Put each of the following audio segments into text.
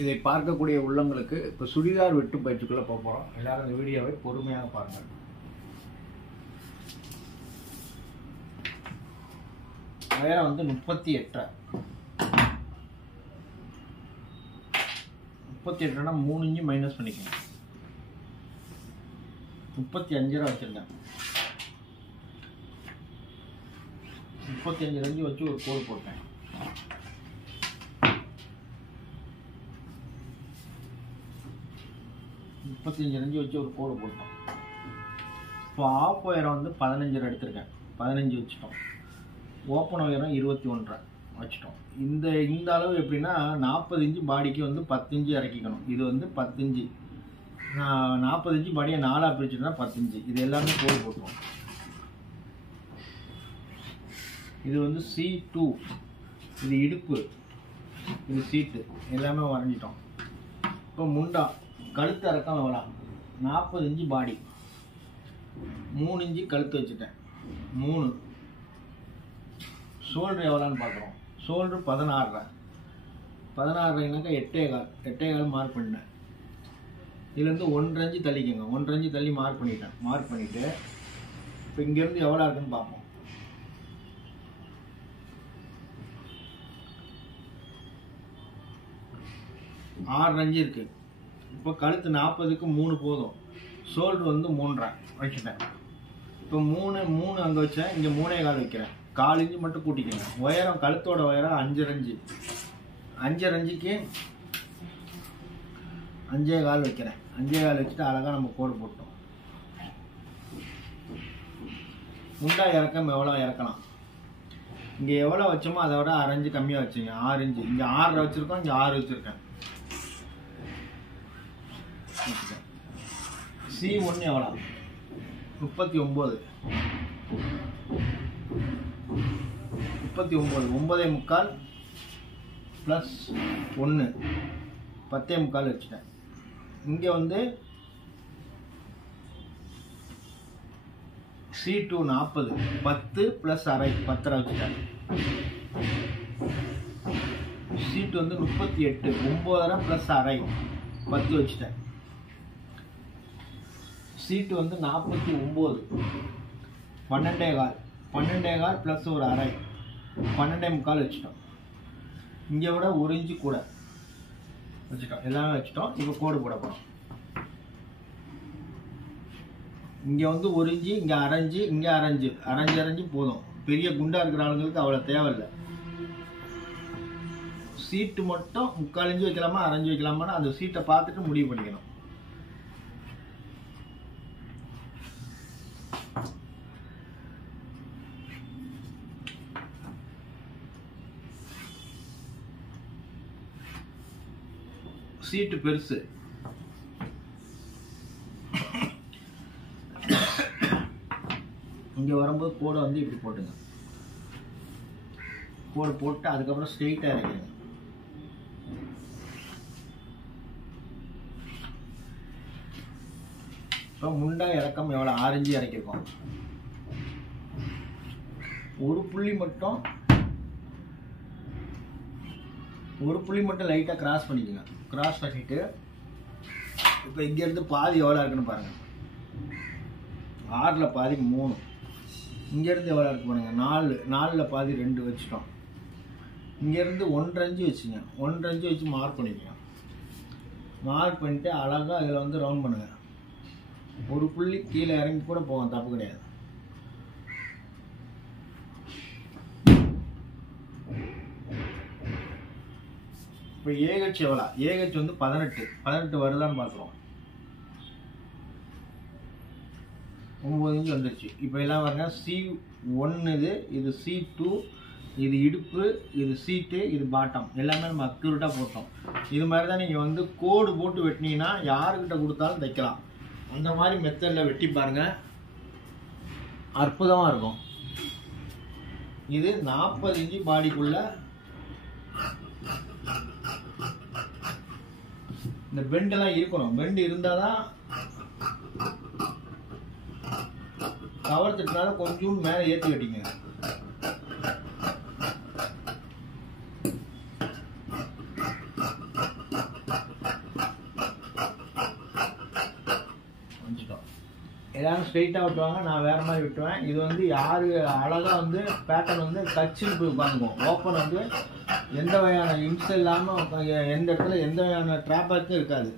இதை பார்க்கக்கூடிய உள்ளங்களுக்கு இப்போ சுடிதார் வெட்டு பயிற்சிக்குள்ளே போக போகிறோம். எல்லாரும் இந்த வீடியோவை பொறுமையாக பாருங்கள். உயரம் வந்து 38. 38னா 3 இன்ச்சு மைனஸ் பண்ணிக்கோங்க. 35 வச்சுருக்கேன். 35 இன்ச்சு வச்சு ஒரு கோடு போட்டேன். வச்சு ஒரு கோடு போட்டோம். இப்போ ஆஃப் உயரம் வந்து 15 எடுத்திருக்கேன். 15 வச்சுட்டோம். ஓப்பன் உயரம் 21 வச்சுட்டோம். இந்த அளவு எப்படின்னா 40 இன்ச்சு பாடிக்கு வந்து 10 இன்ச்சு இறக்கிக்கணும். இது வந்து 10 இன்ச்சு. 40 இன்ச்சு பாடியை 4ஆக பிரிச்சுட்டா 10 இன்ச்சு. இது எல்லாமே கோடு போட்டுருவோம். இது வந்து C2, இது இடுப்பு, இது சீட்டு, எல்லாமே வரைஞ்சிட்டோம். இப்போ முண்டா கழுத்து இறக்கம் எவ்வளோ? 40 இன்ச்சு பாடி, 3 இன்ச்சு கழுத்து வச்சுட்டேன். 3 ஷோல்டர் எவ்வளோன்னு பார்க்குறோம். ஷோல்டர் 16. 16னாக்கா 8.25 மார்க் பண்ணேன். இதுலேருந்து 1.5 இன்ச்சு தள்ளிக்கோங்க. 1.5 இன்ச்சு தள்ளி மார்க் பண்ணிட்டேன். மார்க் பண்ணிவிட்டு இப்போ இங்கேருந்து எவ்வளோ இருக்குன்னு பார்ப்போம். 6 இன்ச்சு இருக்குது. இப்போ கழுத்து 40க்கு 3 போதும். ஷோல்டர் வந்து 3.5 வச்சுட்டேன். இப்போ 3 அங்கே வச்சேன். இங்கே 3.25 வைக்கிறேன். 4 இன்ச்சு மட்டும் கூட்டிக்கோங்க. உயரம் கழுத்தோட உயரம் 5.5 இன்ச்சு. 5.5 இன்ச்சுக்கு 5.25 வைக்கிறேன். 5.25 வச்சுட்டு அழகாக நம்ம கோடு போட்டோம். முண்டா இறக்கம் எவ்வளோ இறக்கலாம்? இங்கே எவ்வளோ வச்சோமோ அதை விட 1/2 இன்ச்சு கம்மியாக வச்சுங்க. 6 இன்ச்சு. இங்கே 6 வச்சுருக்கோம், இங்கே 6 வச்சுருக்கேன். C1 எவ்வளோ? 39. 9.25 ப்ளஸ் 1 10.25 வச்சுட்டேன். இங்கே வந்து C2 40, 10 ப்ளஸ் 1/2 10 வச்சுட்டேன். C2 வந்து 38, 9 ப்ளஸ் 1/2 10 வச்சுட்டேன். சீட்டு வந்து 49, 12.25 ப்ளஸ் ஒரு 1/2 12.25 வச்சுட்டோம். இங்கே விட 1 இன்ச்சு கூட வச்சுட்டோம். எல்லாமே வச்சுட்டோம். இப்போ கோடு போட போகிறோம். இங்கே வந்து 1 இன்ச்சு, இங்கே 1/2 இன்ச்சு, இங்கே 1/2 இன்ச்சு போதும். பெரிய குண்டா இருக்கிற ஆளுங்களுக்கு அவ்வளோ தேவையில்லை. சீட்டு மட்டும் 3/4 இன்ச்சு வைக்கலாமா 1/2 இன்ச்சு வைக்கலாமான்னு அந்த சீட்டை பார்த்துட்டு முடிவு பண்ணிக்கணும். சீட்டு பெருசு. இங்கே வரும்போது கோடை வந்து இப்படி போட்டுங்க. கோடு போட்டு அதுக்கப்புறம் ஸ்ட்ரெயிட்டாக இறக்கிடுங்க. இப்போ முண்டா இறக்கம் எவ்வளோ? 6 இன்ச்சு இறக்கிருக்கோம். ஒரு புள்ளி மட்டும் லைட்டாக கிராஸ் பண்ணிக்கோங்க. கிராஸ் பண்ணிட்டு இப்போ இங்கேருந்து பாதி எவ்வளோ இருக்குன்னு பாருங்கள். 6ல் பாதி 3. இங்கேருந்து எவ்வளோ இருக்கு பாருங்கள். 4ல் பாதி 2 வச்சுட்டோம். இங்கேருந்து 1.5 இன்ச்சு வச்சுங்க. 1.5 இன்ச்சு வச்சு மார்க் பண்ணிக்கோங்க. மார்க் பண்ணிவிட்டு அழகாக இதில் வந்து ரவுண்ட் பண்ணுங்கள். ஒரு புள்ளி கீழே இறங்கி கூட போகும், தப்பு கிடையாது. இப்போ ஏஹெச் எவ்வளோ? ஏஹெச் வந்து 18 வருதான்னு பார்க்குறோம். 9 இன்ச்சு வந்துருச்சு. இப்போ எல்லாம் பாருங்க. C1 இது C2, இது இடுப்பு, இது சீட்டு, இது பாட்டம், எல்லாமே நம்ம அக்யூரேட்டாக போட்டோம். இது மாதிரி தான் நீங்கள் வந்து கோடு போட்டு வெட்டினீங்கன்னா யாருக்கிட்ட கொடுத்தாலும் தைக்கலாம். அந்த மாதிரி மெத்தடில் வெட்டி பாருங்க, அற்புதமாக இருக்கும். இது 40 இன்ச்சு பாடிக்குள்ள இந்த பெண்டெல்லாம் இருக்கணும். பெண்டு இருந்தால் தான் கவர் தட்டினால கொஞ்சம் மேலே ஏற்றி வெட்டிங்க. எல்லாரும் ஸ்ட்ரெயிட்டாக வெட்டுவாங்க, நான் வேறு மாதிரி வெட்டுவேன். இது வந்து யார் அழகாக வந்து பேட்டர்ன் வந்து கட்சின்னு போய் உட்காந்துக்குவோம். ஓப்பன் வந்து எந்த வகையான இன்ஸ்ட் இல்லாமல் எந்த இடத்துல எந்த வகையான ட்ராபேக்கும் இருக்காது.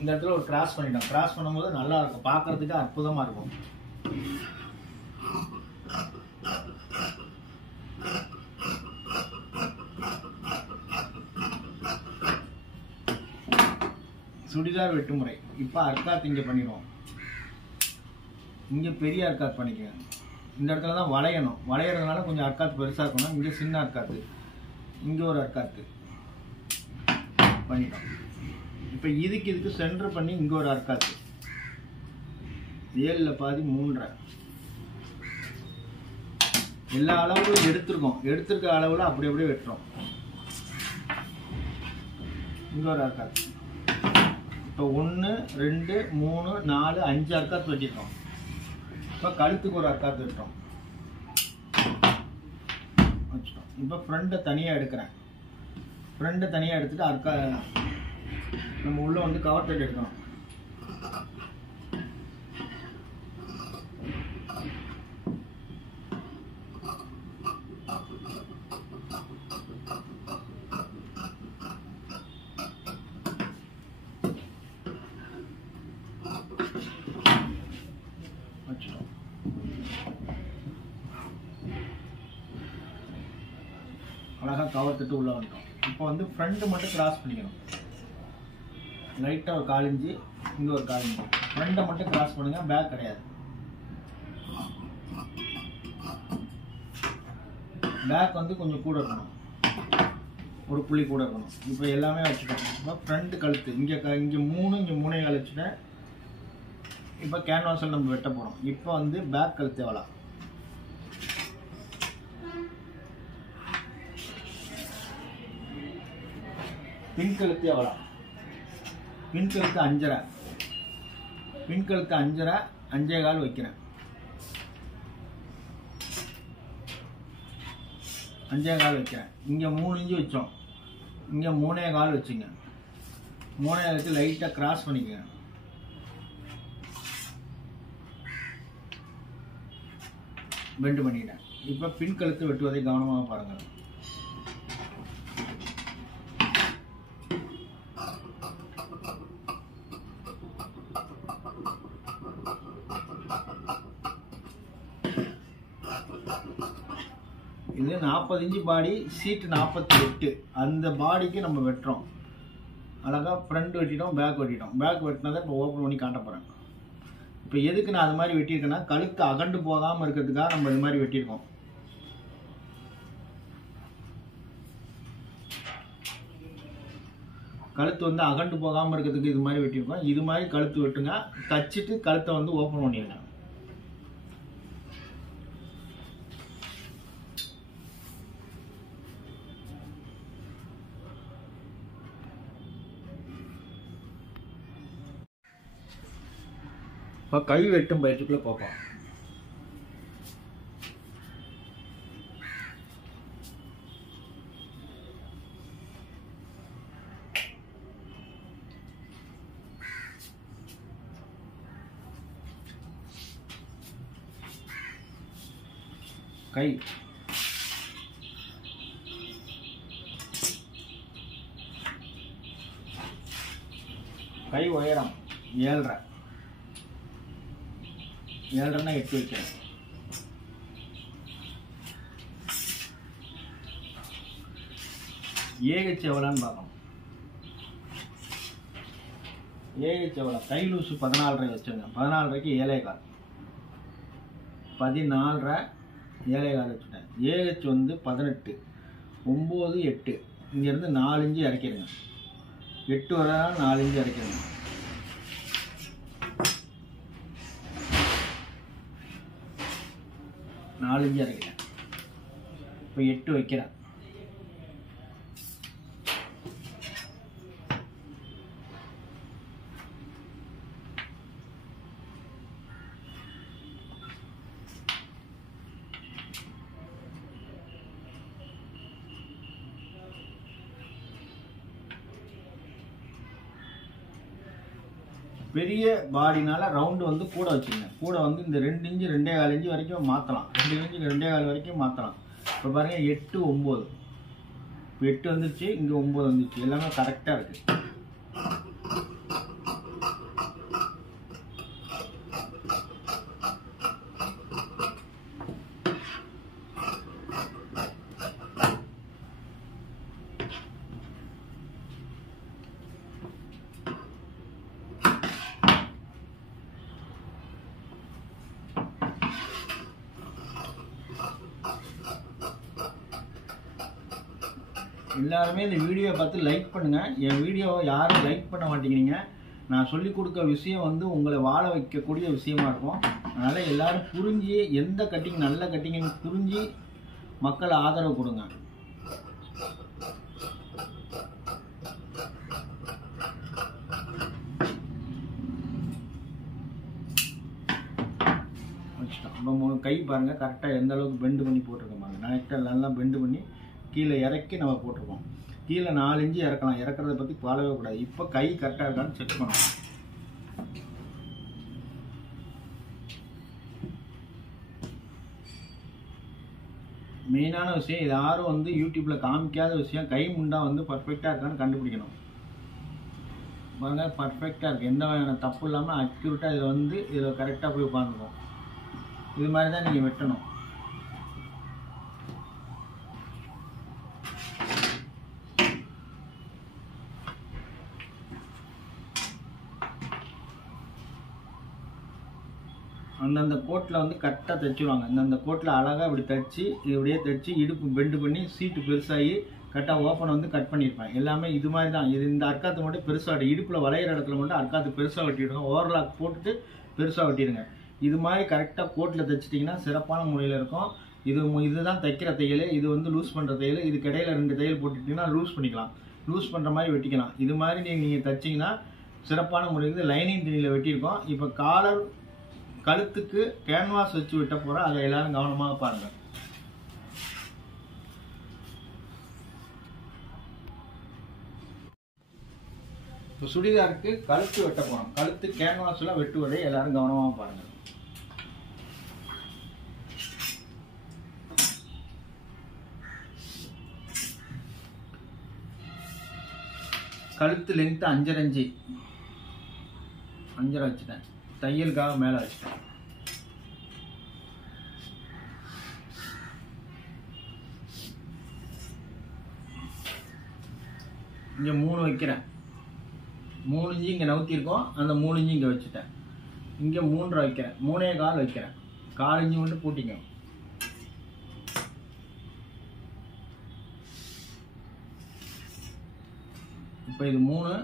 இந்த இடத்துல ஒரு கிராஸ் பண்ணிட்டோம். கிராஸ் பண்ணும்போது நல்லா இருக்கும், பார்க்கறதுக்கு அற்புதமாக இருக்கும். சுடிதார் வெட்டு முறை. இப்போ அர்க்காத் இங்கே பண்ணிடுவோம். இங்கே பெரிய அர்க்காத் பண்ணிக்கோங்க. இந்த இடத்துல தான் வளையணும். வளையறதுனால கொஞ்சம் அர்க்காத் பெருசாக இருக்கணும். இங்கே சின்ன அர்க்காத்து, இங்கே ஒரு அர்க்காத்து பண்ணிட்டோம். இப்போ இதுக்கு சென்டர் பண்ணி இங்கே ஒரு அர்க்காத்து. 7ல் பாதி 3.5. எல்லா அளவுகளும் எடுத்துருக்கோம். எடுத்துருக்க அளவில் அப்படி அப்படியே வெட்டுறோம். இங்கே ஒரு அர்க்காத்து. இப்போ 1 2 3 4 5 அர்க்காத்து வெட்டிட்டோம். இப்போ கழுத்துக்கு ஒரு அர்க்காத்து வெட்டுறோம் வச்சுட்டோம். இப்போ ஃப்ரண்ட்டை தனியாக எடுக்கிறேன். ஃப்ரண்ட்டை தனியாக எடுத்துகிட்டு நம்ம உள்ளே வந்து கவர் தைட் எடுக்கணும். அழகாக கவர் தட்டு உள்ளே வந்துட்டோம். இப்போ வந்து ஃப்ரண்ட்டு மட்டும் கிராஸ் பண்ணிக்கணும். லைட்டாக ஒரு 1/4 இன்ச்சு, இங்கே ஒரு 1/4 இன்ச்சு. ஃப்ரண்ட்டை மட்டும் கிராஸ் பண்ணுங்கள், பேக் கிடையாது. பேக் வந்து கொஞ்சம் கூட இருக்கணும், ஒரு புள்ளி கூட இருக்கணும். இப்போ எல்லாமே வச்சுட்டோம். இப்போ ஃப்ரண்ட்டு கழுத்து இங்கே 3 இங்கே 3.25 வச்சுட்டேன். இப்போ கேன்வாஸில் நம்ம வெட்ட போகிறோம். இப்போ வந்து பேக் கழுத்து எவ்வளோ? பின் கழுத்து எவ்வளோ? பின் கழுத்து 5.5. பின் கழுத்து 5.5, 5.25 வைக்கிறேன். 5.25 வைக்கிறேன். இங்கே 3 இன்ச்சு வச்சோம், இங்கே 3.25 வச்சுங்க. 3.25 வச்சு லைட்டாக கிராஸ் பண்ணிக்கங்க. பெண்டு பண்ணிட்டேன். இப்போ பின் கழுத்து வெட்டுவதை கவனமாக பாருங்கள். இது 40 இன்ச்சு பாடி, சீட்டு 48. அந்த பாடிக்கு நம்ம வெட்டுறோம். அழகாக ஃப்ரண்ட் வெட்டிட்டோம், பேக் வெட்டிட்டோம். பேக் வெட்டினதை இப்போ ஓப்பன் பண்ணி காட்ட போகிறேன். இப்போ எதுக்கு நான் அது மாதிரி வெட்டியிருக்கேன்னா, கழுத்து அகண்டு போகாமல் இருக்கிறதுக்காக நம்ம இது மாதிரி வெட்டியிருக்கோம். கழுத்து வந்து அகண்டு போகாமல் இருக்கிறதுக்கு இது மாதிரி வெட்டியிருக்கோம். இது மாதிரி கழுத்து வெட்டுங்க, தச்சுட்டு கழுத்தை வந்து ஓப்பன் பண்ணிடுங்க. இப்போ கை வெட்டும் பயிற்சிக்குள்ளே பார்ப்போம். கை கை உயரம் 7.5. 7.5ன்னா 8 வைக்கிறேன். ஏஹெச் எவ்வளோன்னு பார்க்கணும். ஏஹெச் எவ்வளோ? கை லூசு 14.5 வச்சுருங்க. 14.5க்கு 7.25. 14.5 7.25 வச்சுட்டேன். ஏஹெச் வந்து 18. 9 8. இங்கேருந்து 4 இன்ச்சு இறக்கிடுங்க. 8 வர 4 இன்ச்சு இறக்கிடுங்க. நாலு இன்ச்சு இறக்கிறேன். இப்போ 8 வைக்கிறேன். பெரிய பாடினால ரவுண்டு வந்து கூட வச்சுங்க. கூட வந்து இந்த 2 இன்ச்சு 2.25 இன்ச்சு வரைக்கும் மாற்றலாம். 2 இன்ச்சு 2.25 வரைக்கும் மாற்றலாம். இப்போ பாருங்கள் 8 9 இப்போ 8 வந்துருச்சு, இங்கே 9 வந்துருச்சு, எல்லாமே கரெக்டாக இருக்குது. எல்லாருமே இந்த வீடியோவை பார்த்து லைக் பண்ணுங்கள். என் வீடியோவை யாரும் லைக் பண்ண மாட்டேங்கிறீங்க. நான் சொல்லிக் கொடுக்க விஷயம் வந்து உங்களை வாழ வைக்கக்கூடிய விஷயமா இருக்கும். அதனால் எல்லோரும் புரிஞ்சு எந்த கட்டிங் நல்ல கட்டிங்னு புரிஞ்சு மக்கள் ஆதரவு கொடுங்க. வச்சுட்டோம். இப்போ கை பாருங்கள் கரெக்டாக எந்த அளவுக்கு பெண்டு பண்ணி போட்டிருக்கோம் பாருங்கள். கரெக்டாக நல்லா பெண்டு பண்ணி கீழே இறக்கி நம்ம போட்டிருக்கோம். கீழே 4 இன்ச்சு இறக்கலாம். இறக்கிறத பற்றி பாடவே கூடாது. இப்போ கை கரெக்டாக இருக்கான்னு செக் பண்ணணும். மெயினான விஷயம் இது யாரும் வந்து யூடியூப்பில் காமிக்காத விஷயம், கை முண்டா வந்து பர்ஃபெக்டாக இருக்கான்னு கண்டுபிடிக்கணும். பாருங்க பர்ஃபெக்டாக இருக்குது, எந்த வகையான தப்பு இல்லாமல் அக்யூரேட்டாக இதில் வந்து இதில் கரெக்டாக போய் உட்காந்துக்கும். இது மாதிரி தான் நீங்கள் வெட்டணும். அந்தந்த கோட்டில் வந்து கரெக்டாக தைச்சிடுவாங்க. இந்தந்த கோட்டில் அழகாக இப்படி தைச்சி இப்படியே தைச்சி இடுப்பு பெண்டு பண்ணி சீட்டு பெருசாகி கரெக்டாக ஓப்பனை வந்து கட் பண்ணியிருப்பேன். எல்லாமே இது மாதிரி தான். இது இந்த அர்க்காத்து மட்டும் பெருசாக வெட்டி, இடுப்பில் வளையிற இடத்துல மட்டும் அர்க்காத்து பெருசாக வெட்டிவிடுங்க. ஓவர்லாக் போட்டுட்டு பெருசாக வெட்டிடுங்க. இது மாதிரி கரெக்டாக கோட்டில் தைச்சிட்டிங்கன்னா சிறப்பான முறையில் இருக்கும். இதுதான் தைக்கிற தையல். இது வந்து லூஸ் பண்ணுற தையல். இதுக்கு இடையில 2 தையல் போட்டுட்டிங்கன்னா லூஸ் பண்ணிக்கலாம். லூஸ் பண்ணுற மாதிரி வெட்டிக்கலாம். இது மாதிரி நீங்கள் தைச்சிங்கன்னா சிறப்பான முறையில் லைனிங் துணியில் வெட்டியிருக்கோம். இப்போ காலர் கழுத்துக்கு கேன்வாஸ் வச்சு விட்ட போகிறோம். அதை எல்லாரும் கவனமாக பாருங்கள். இப்போ சுடிதாருக்கு கழுத்து வெட்ட போகிறோம். கழுத்து கேன்வாஸில் வெட்டுவதை எல்லாரும் கவனமாக பாருங்கள். கழுத்து லென்த்து 5.5 இன்ச்சு 5.5 வச்சுட்டேன். தையலுக்காக மேலே வச்சுட்டேன். இங்கே 3 வைக்கிறேன். 3 இன்ச்சு இங்கே நவுத்திருக்கோம். அந்த 3 இன்ச்சு இங்கே வச்சுட்டேன். இங்கே 3.5 வைக்கிறேன். 3.25 வைக்கிறேன். 1/4 இன்ச்சு மட்டும் கூட்டிங்க. இப்போ இது 3,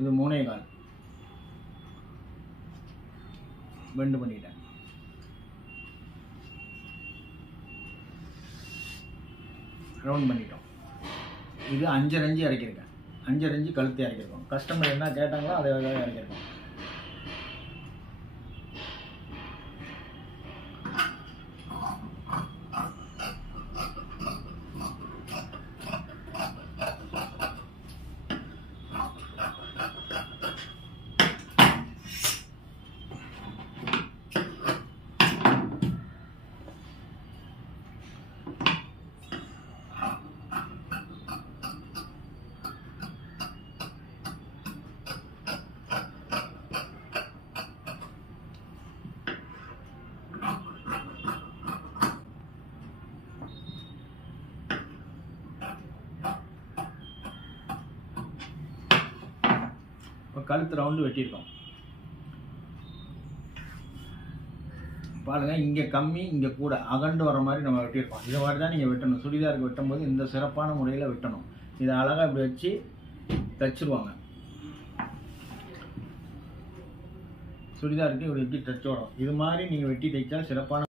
இது 3.25 பெண்டு பண்ணிட்டேன். ரவுண்ட் பண்ணிட்டோம். இது 5.5 இன்ச்சு இறக்கிருக்கேன். 5.5 இன்ச்சு கழுத்து இறக்கிருக்கோம். கஸ்டமர் என்ன கேட்டாங்களோ அதை இறக்கிருக்கோம். கழுத்து ரவுண்டு வெட்டியிருக்கோம். பாருங்க, இங்கே கம்மி இங்கே கூட அகண்டு வர மாதிரி நம்ம வெட்டியிருக்கோம். இதை மாதிரி தான் நீங்கள் வெட்டணும். சுடிதாருக்கு வெட்டும்போது இந்த சிறப்பான முறையில் வெட்டணும். இதை அழகாக இப்படி வச்சு தைச்சிருவாங்க. சுடிதாருக்கு இப்படி வெட்டி தைச்சு வரும். இது மாதிரி நீங்கள் வெட்டி தைச்சா சிறப்பான